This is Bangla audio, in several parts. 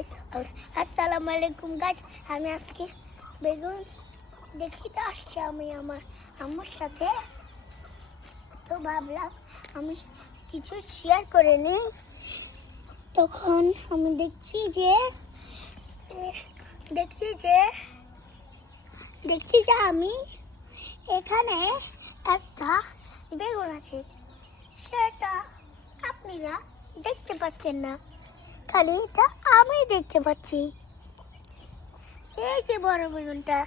গাইস, আসসালামু আলাইকুম গাইস। আমি আজকে বেগুন দেখিতে আসছি আমি আমার আম্মুর সাথে। তো ভাবলাম আমি কিছু শেয়ার করে নিই। তখন আমি দেখছি যে আমি এখানে একটা বেগুন আছে, সেটা আপনারা দেখতে পাচ্ছেন না, খালি এটা আমি দেখতে পাচ্ছি। এই যে বড় বেগুনটা,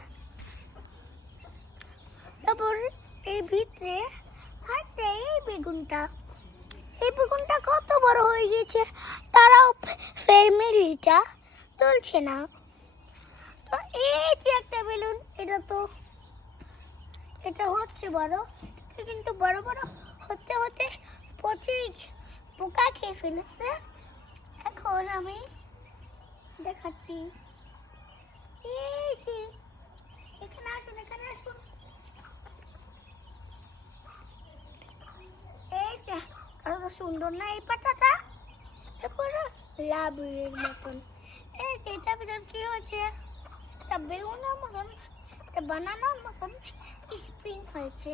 তারপর এই ভিতরে আছে এই বেগুনটা কত বড় হয়ে গেছে, তারাও ফ্যামিলিটা তুলছে না। তো এই যে একটা বেলুন, এটা হচ্ছে বড়, কিন্তু বড় বড় হতে হতে পচে পোকা খেয়ে ফেলেছে। এখন আমি দেখাচ্ছি, এই যে এখানে আসুন। এই যে কত সুন্দর না এই পাতাটা, পুরো লাবড়ের মতন। এই যে এটা ভিতর কি হচ্ছে, এটা বেগুনের মতন, এটা বানানোর মতন স্প্রিং হয়েছে।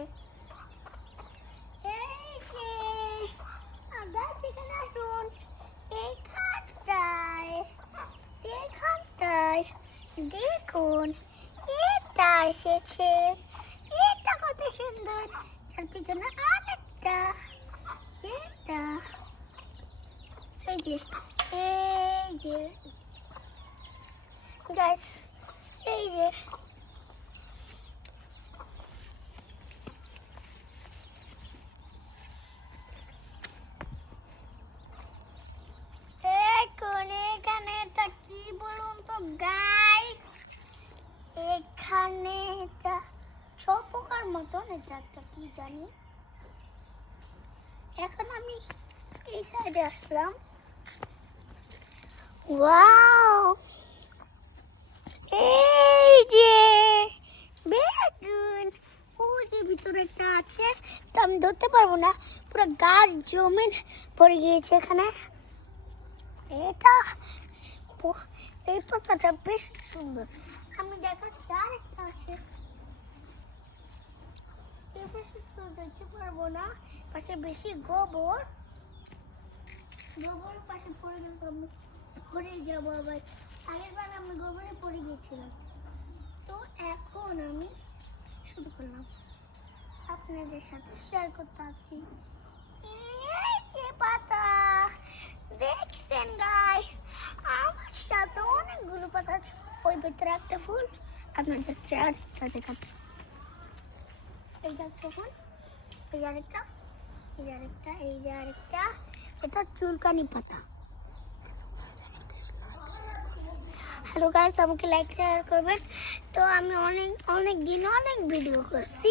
এই যে আবার এখানে আসুন, এইখানটায় দেখুন এটা এসেছে। এটা কত সুন্দর, তার পিছনে আরেকটা, এটা এই যে গাইস, এই যে এখানে এটা কি বলুন তো গাইস, এখানে এটা পোকার মতন, এটা একটা কি জানি। এখন আমি এই সাইডে আসলাম। ওয়াও, এই যে বেগুন, ওই যে ভিতরে একটা আছে, তো আমি ধরতে পারবো না, পুরো গাছ জমিন পড়ে গিয়েছে এখানে। এটা এই পাতাটা বেশ সুন্দর, আমি দেখাচ্ছি। আরেকটা আছে, দেখতে পারবো না, পাশে বেশি গোবর পাশে পড়ে গেলে আমি পড়ে যাবো আবার। আগের বার আমি গোবরে পড়ে গিয়েছিলাম। তো এখন আমি শুরু করলাম, আপনাদের সাথে শেয়ার করতে আসছি। এই যে পাতা দেখছেন গাইস, আমার সাথে অনেকগুলো পাতা আছে, ওই ভিতরে একটা ফুল আপনাদের চারটা দেখাচ্ছি। এই যে একটা ফুল, এই আরেকটা, এটা চুলকানি পাতা। হ্যালো গাইস, আমাকে লাইক শেয়ার করবেন। তো আমি অনেক দিন অনেক ভিডিও করছি।